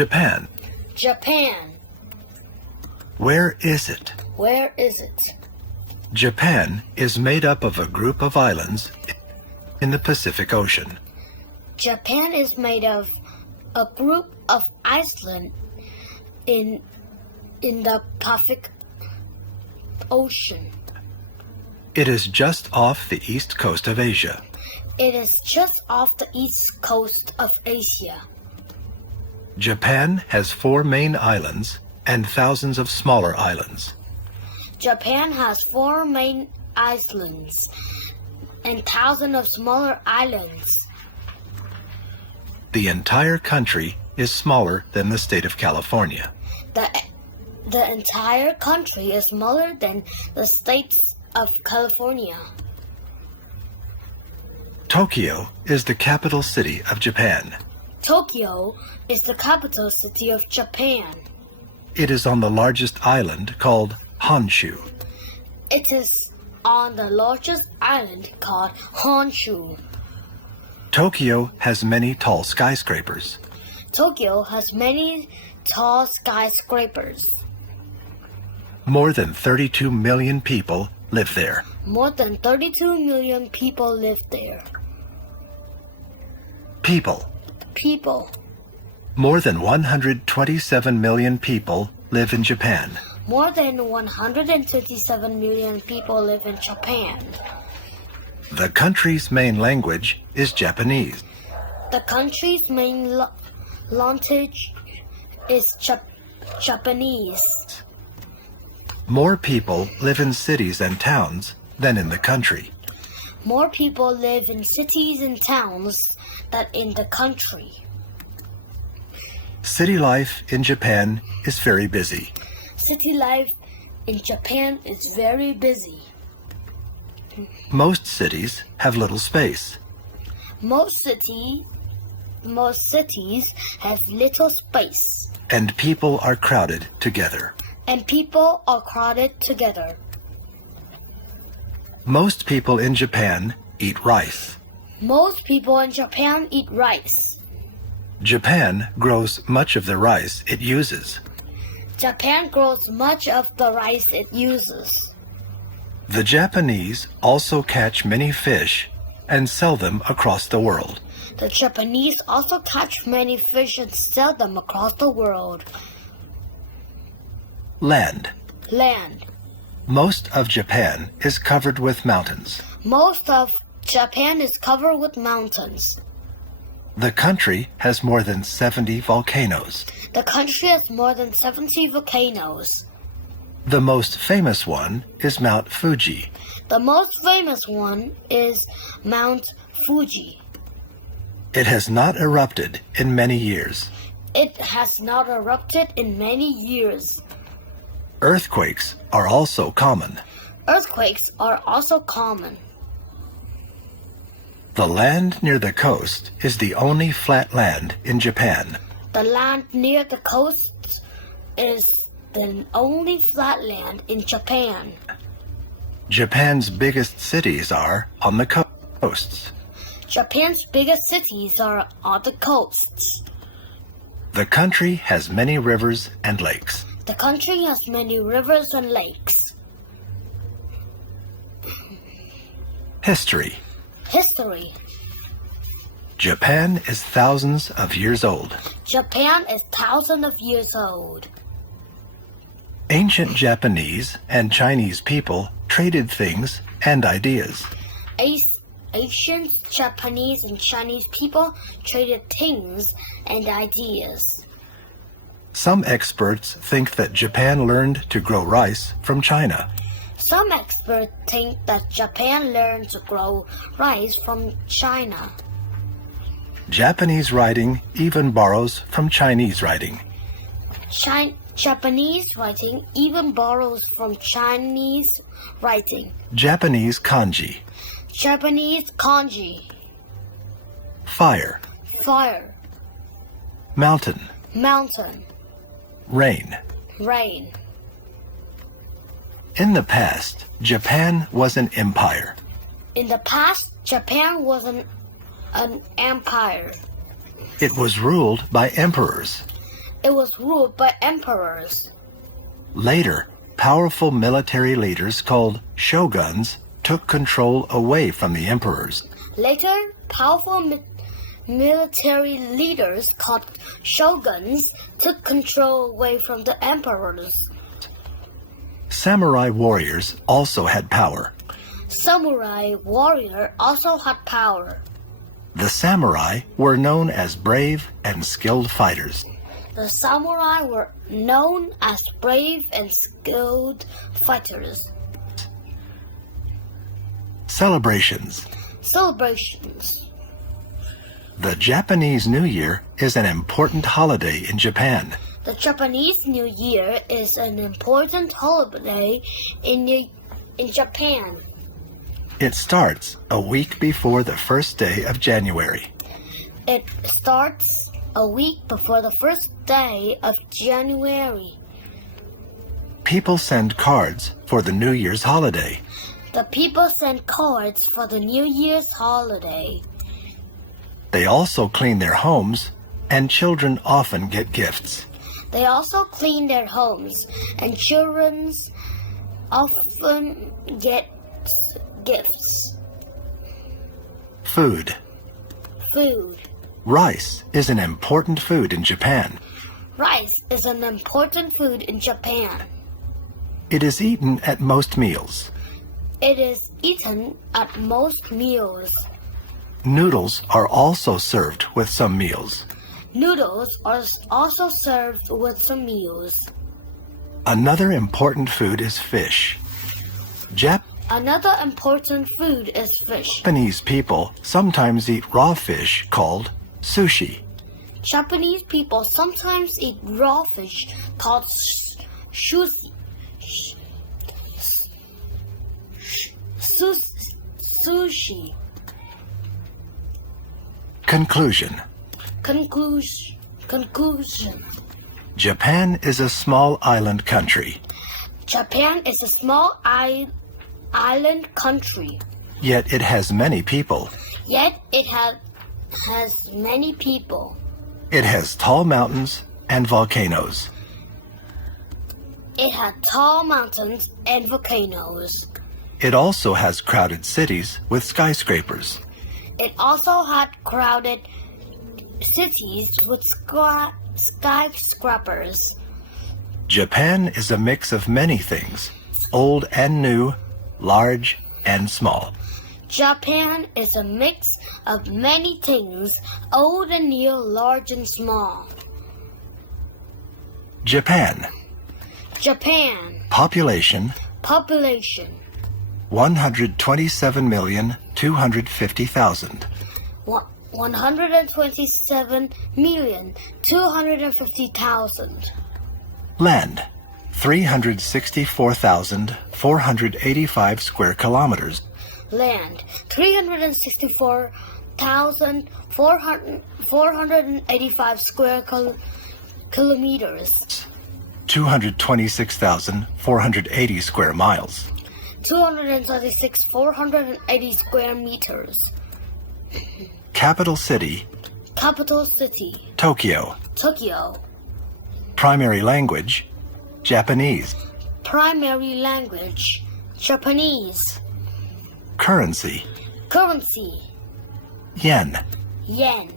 Japan. Japan. Where is it? Where is it? Japan is made up of a group of islands in the Pacific Ocean. Japan is made of a group of islands in the Pacific Ocean. It is just off the east coast of Asia. It is just off the east coast of Asia. Japan has 4 main islands and thousands of smaller islands. Japan has 4 main islands and thousands of smaller islands. The entire country is smaller than the state of California. The entire country is smaller than the state of California. Tokyo is the capital city of Japan. Tokyo is the capital city of Japan. It is on the largest island called Honshu. It is on the largest island called Honshu. Tokyo has many tall skyscrapers. Tokyo has many tall skyscrapers. More than 32 million people live there. More than 32 million people live there. People. People. More than 127 million people live in Japan. More than 127 million people live in Japan. The country's main language is Japanese. The country's main language is Japanese. More people live in cities and towns than in the country. More people live in cities and towns than in the country. City life in Japan is very busy. City life in Japan is very busy. Most cities have little space. Most cities have little space. And people are crowded together. Most people in Japan eat rice. Most people in Japan eat rice. Japan grows much of the rice it uses. Japan grows much of the rice it uses. The Japanese also catch many fish and sell them across the world. The Japanese also catch many fish and sell them across the world. Land. Land. Most of Japan is covered with mountains. Most of Japan is covered with mountains. The country has more than 70 volcanoes. The country has more than 70 volcanoes. The most famous one is Mount Fuji. The most famous one is Mount Fuji. It has not erupted in many years. It has not erupted in many years. Earthquakes are also common. Earthquakes are also common. The land near the coast is the only flat land in Japan. The land near the coast is the only flat land in Japan. Japan's biggest cities are on the coasts. Japan's biggest cities are on the coasts. The country has many rivers and lakes. The country has many rivers and lakes. History. History. Japan is thousands of years old. Japan is thousands of years old. Ancient Japanese and Chinese people traded things and ideas. Ancient Japanese and Chinese people traded things and ideas. Some experts think that Japan learned to grow rice from China. Some experts think that Japan learned to grow rice from China. Japanese writing even borrows from Chinese writing. Japanese writing even borrows from Chinese writing. Japanese kanji. Japanese kanji. Fire. Fire. Mountain. Mountain. Rain. Rain. In the past, Japan was an empire. In the past, Japan was an empire. It was ruled by emperors. It was ruled by emperors. Later, powerful military leaders called shoguns took control away from the emperors. Later, powerful military leaders called shoguns took control away from the emperors. Samurai warriors also had power. Samurai warrior also had power. The samurai were known as brave and skilled fighters. The samurai were known as brave and skilled fighters. Celebrations. Celebrations. The Japanese New Year is an important holiday in Japan. The Japanese New Year is an important holiday in Japan. It starts a week before the first day of January. It starts a week before the first day of January. People send cards for the New Year's holiday. The people send cards for the New Year's holiday. They also clean their homes, and children often get gifts. They also clean their homes, and children often get gifts. Food. Food. Rice is an important food in Japan. Rice is an important food in Japan. It is eaten at most meals. It is eaten at most meals. Noodles are also served with some meals. Noodles are also served with some meals. Another important food is fish. Another important food is fish. Japanese people sometimes eat raw fish called sushi. Japanese people sometimes eat raw fish called sushi. Sushi. Conclusion. Conclusion. Japan is a small island country. Japan is a small island country. Yet it has many people. Yet it has many people. It has tall mountains and volcanoes. It has tall mountains and volcanoes. It also has crowded cities with skyscrapers. It also had crowded cities with skyscrapers. Japan is a mix of many things, old and new, large and small. Japan is a mix of many things, old and new, large and small. Japan. Japan. Population. 127,250,000. 127,250,000. Land. 364,485 square kilometers. Land. 364,485 square kilometers. 226,480 square miles. 236,480 square meters. Capital city. Capital city. Tokyo. Tokyo. Primary language. Japanese. Primary language. Japanese. Currency. Currency. Yen. Yen.